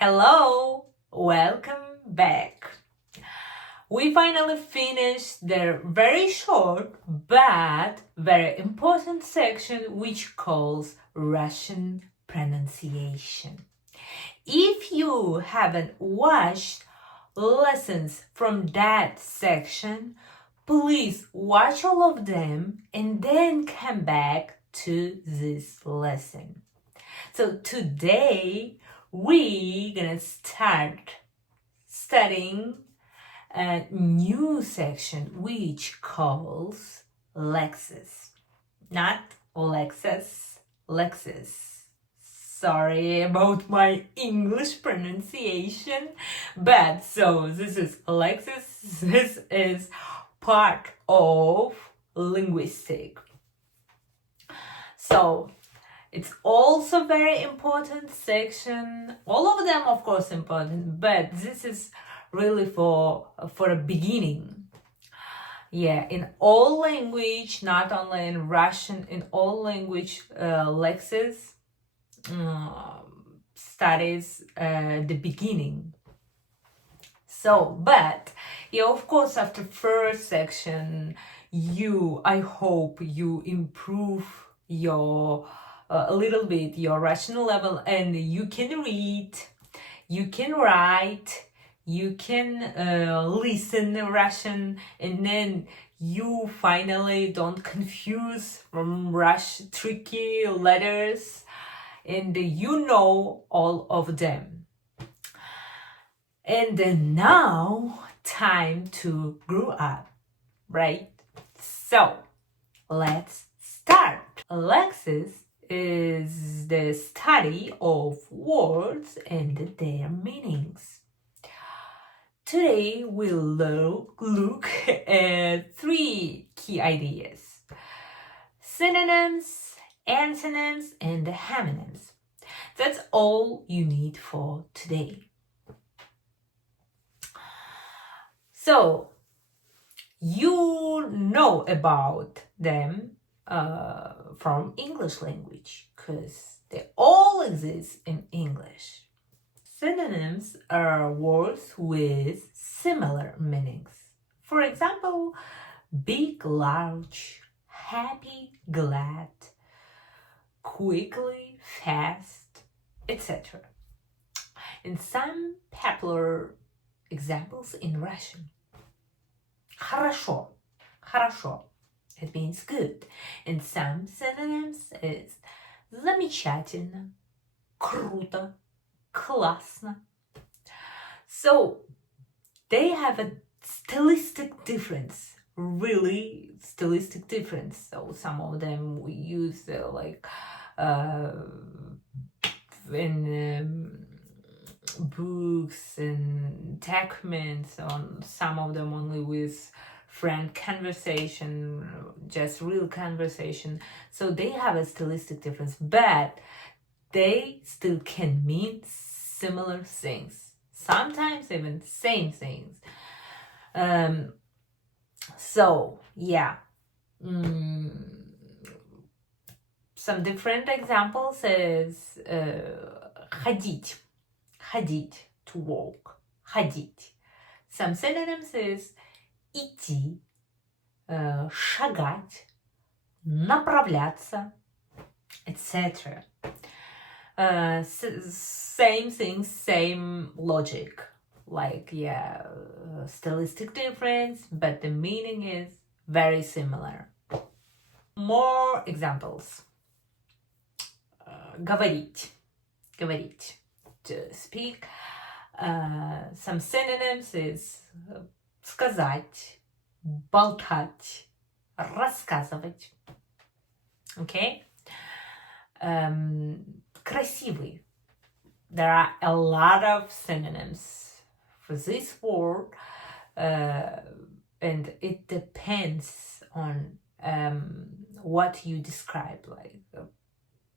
Hello, welcome back. We finally finished the very short but very important section which calls Russian pronunciation. If you haven't watched lessons from that section, please watch all of them and then come back to this lesson. So today we're gonna start studying a new section which calls Lexis. Not Lexus, Lexis. Sorry about my English pronunciation, but so this is Lexis. This is part of linguistic. So it's also very important section. All of them, of course, important, but this is really for a beginning. Yeah, in all language, not only in Russian, in all language, Lexis studies the beginning. So, but yeah, of course, after first section, I hope you improve your a little bit your Russian level, and you can read, you can write, you can listen Russian, and then you finally don't confuse from Russian tricky letters, and you know all of them. And then now time to grow up, right? So let's start. Lexis is the study of words and their meanings. Today we'll look at three key ideas: synonyms, antonyms, and homonyms. That's all you need for today. So you know about them from English language because they all exist in English. Synonyms are words with similar meanings. For example, big, large, happy, glad, quickly, fast, etc. And some popular examples in Russian. Хорошо, хорошо. It means good. And some synonyms is замечательно, круто, классно. So they have a stylistic difference, really stylistic difference. So some of them we use in books and documents, on some of them only with friend conversation, just real conversation. So they have a stylistic difference, but they still can mean similar things, sometimes even same things. So yeah, some different examples is ходить, to walk, ходить. Some synonyms is идти, шагать, направляться, etc. Same thing, same logic. Like, yeah, stylistic difference, but the meaning is very similar. More examples. Говорить, to speak. Some synonyms is сказать, болтать, рассказывать. Okay? Красивый. There are a lot of synonyms for this word, and it depends on what you describe, like a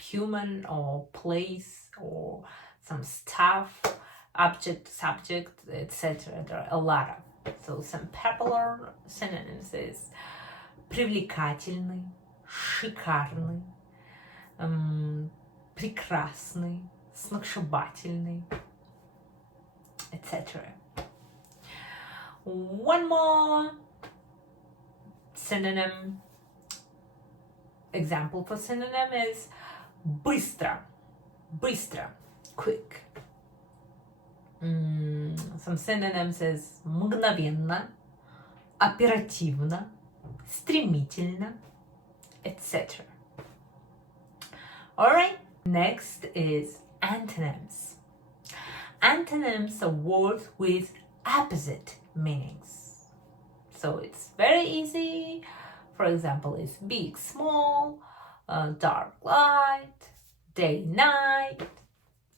human or place or some stuff, object, subject, etc. There are a lot of. So some popular synonyms is привлекательный, шикарный, прекрасный, сногсшибательный. etc. One more synonym example for synonym is быстро, быстро, quick. Some synonyms is мгновенно, оперативно, стремительно, etc. Alright, next is antonyms. Antonyms are words with opposite meanings. So it's very easy. For example, it's big, small, dark, light, day, night,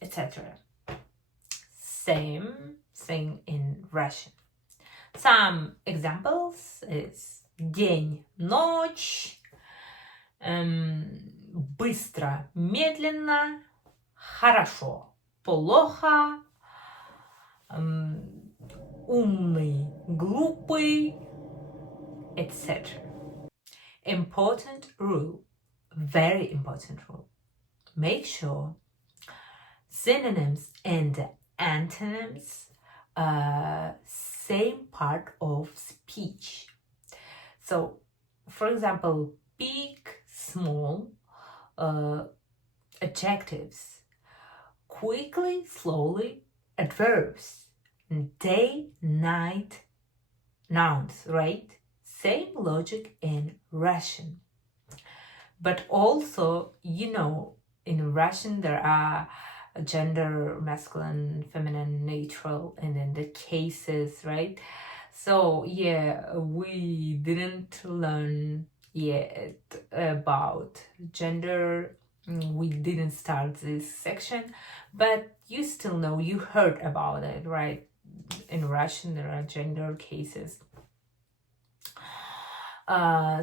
etc. Same thing in Russian. Some examples is день, ночь, быстро, медленно, хорошо, плохо, умный, глупый, etc. Important rule, very important rule. Make sure synonyms and antonyms same part of speech. So, for example, big, small, adjectives, quickly, slowly, adverbs, day, night, nouns, right? Same logic in Russian. But also, in Russian there are gender, masculine, feminine, neutral, and then the cases, right? So yeah, we didn't learn yet about gender. We didn't start this section, but you still know, you heard about it, right? In Russian there are gender cases.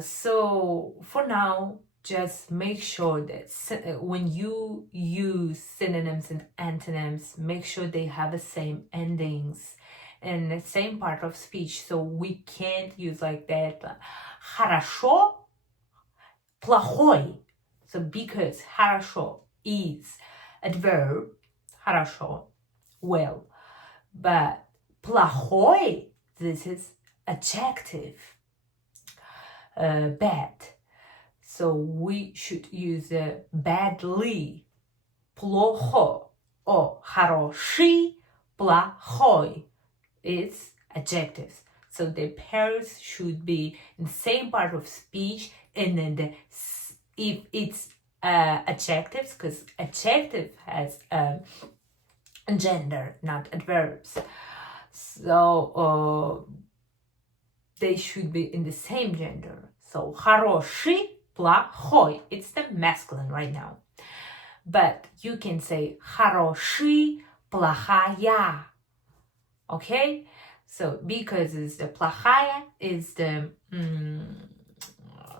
So for now, just make sure that when you use synonyms and antonyms, make sure they have the same endings and the same part of speech. So we can't use like that хорошо, плохой. So because хорошо is adverb, хорошо, well, but плохой, this is adjective, bad. So we should use badly, плохо, or хороший, плохой. It's adjectives. So the pairs should be in the same part of speech, and then if it's adjectives, because adjective has gender, not adverbs. So they should be in the same gender. So хороший, плохой. It's the masculine right now. But you can say хороший, плохая. Okay? So because it's the плохая is the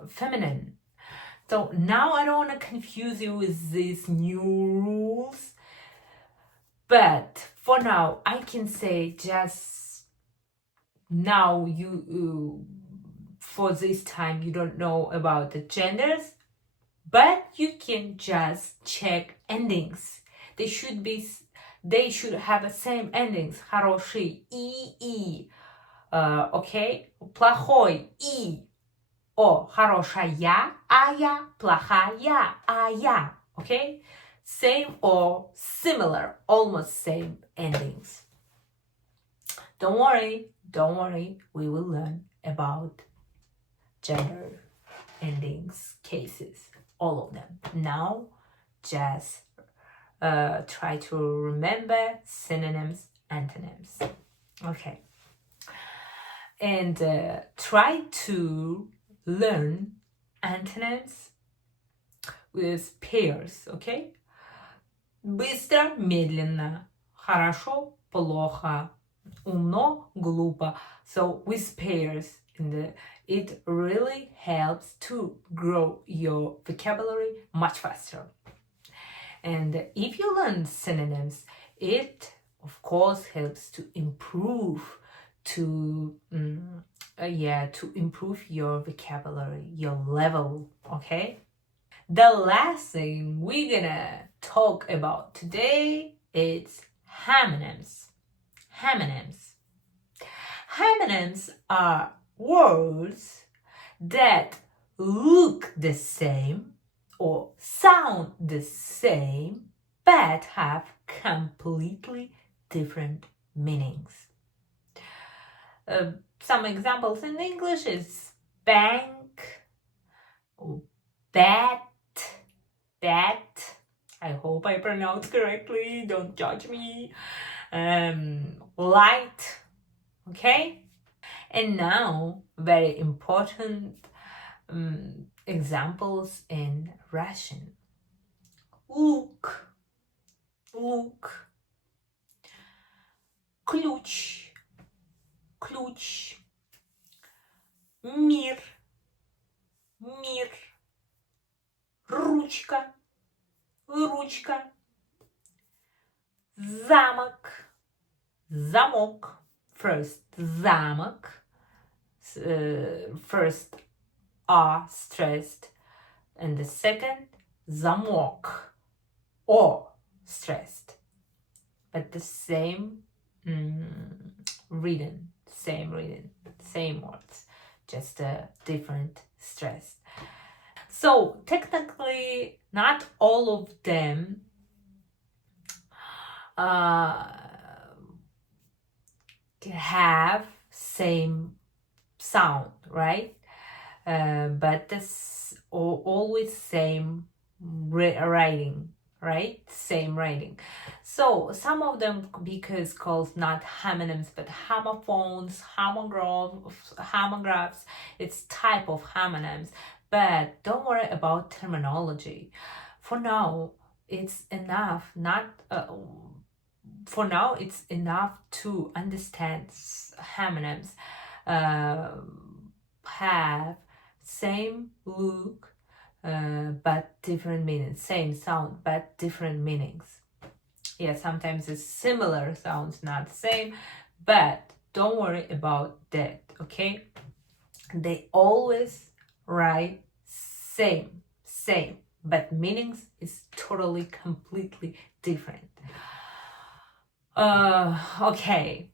feminine. So now I don't want to confuse you with these new rules. But for now, I can say just now you for this time you don't know about the genders, but you can just check endings. They should have the same endings. Хороший и. Okay? Плохой и. О, хорошая, ая, плохая, ая. Okay? Same or similar, almost same endings. Don't worry, we will learn about gender endings, cases, all of them. Now, just try to remember synonyms, antonyms. Okay. And try to learn antonyms with pairs, okay? Быстро, медленно, хорошо, плохо, умно, глупо. So with pairs, it really helps to grow your vocabulary much faster. And if you learn synonyms, it of course helps to improve improve your vocabulary, your level, okay? The last thing we're gonna talk about today is homonyms. homonyms. Homonyms are words that look the same or sound the same but have completely different meanings. Some examples in English is bank, or bat. I hope I pronounced correctly, don't judge me. Light, okay? And now, very important examples in Russian. Look, ключ, мир, ручка, замок. First замок, first R stressed, and the second замок, O stressed, but the same reading, same words, just a different stress. So technically, not all of them have same sound, right? But this always same writing, right? Same writing. So some of them because called not homonyms but homophones, homographs. It's type of homonyms. But don't worry about terminology. For now, it's enough. For now, it's enough to understand homonyms have same look but different meanings, same sound but different meanings. Yeah, sometimes it's similar sounds, not the same, but don't worry about that, okay? They always write same, but meanings is totally, completely different. Okay,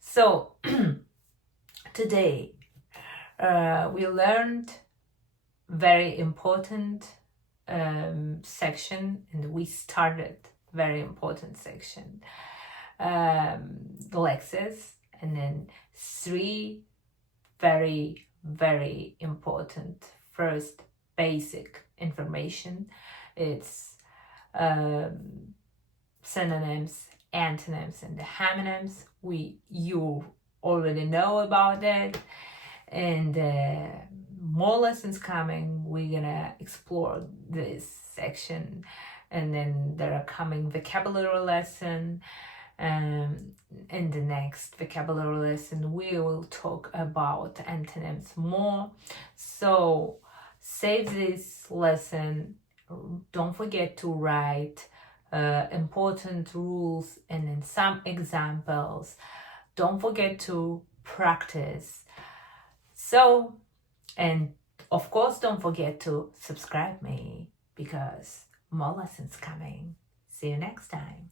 so today we learned very important section, and we started very important section, Lexis, and then 3 very, very important first basic information. It's synonyms, antonyms, and the homonyms. You already know about that, and more lessons coming. We're gonna explore this section, and then there are coming vocabulary lesson. In the next vocabulary lesson, we will talk about antonyms more. So save this lesson. Don't forget to write important rules and then some examples. Don't forget to practice. So, and of course, don't forget to subscribe me because more lessons coming. See you next time.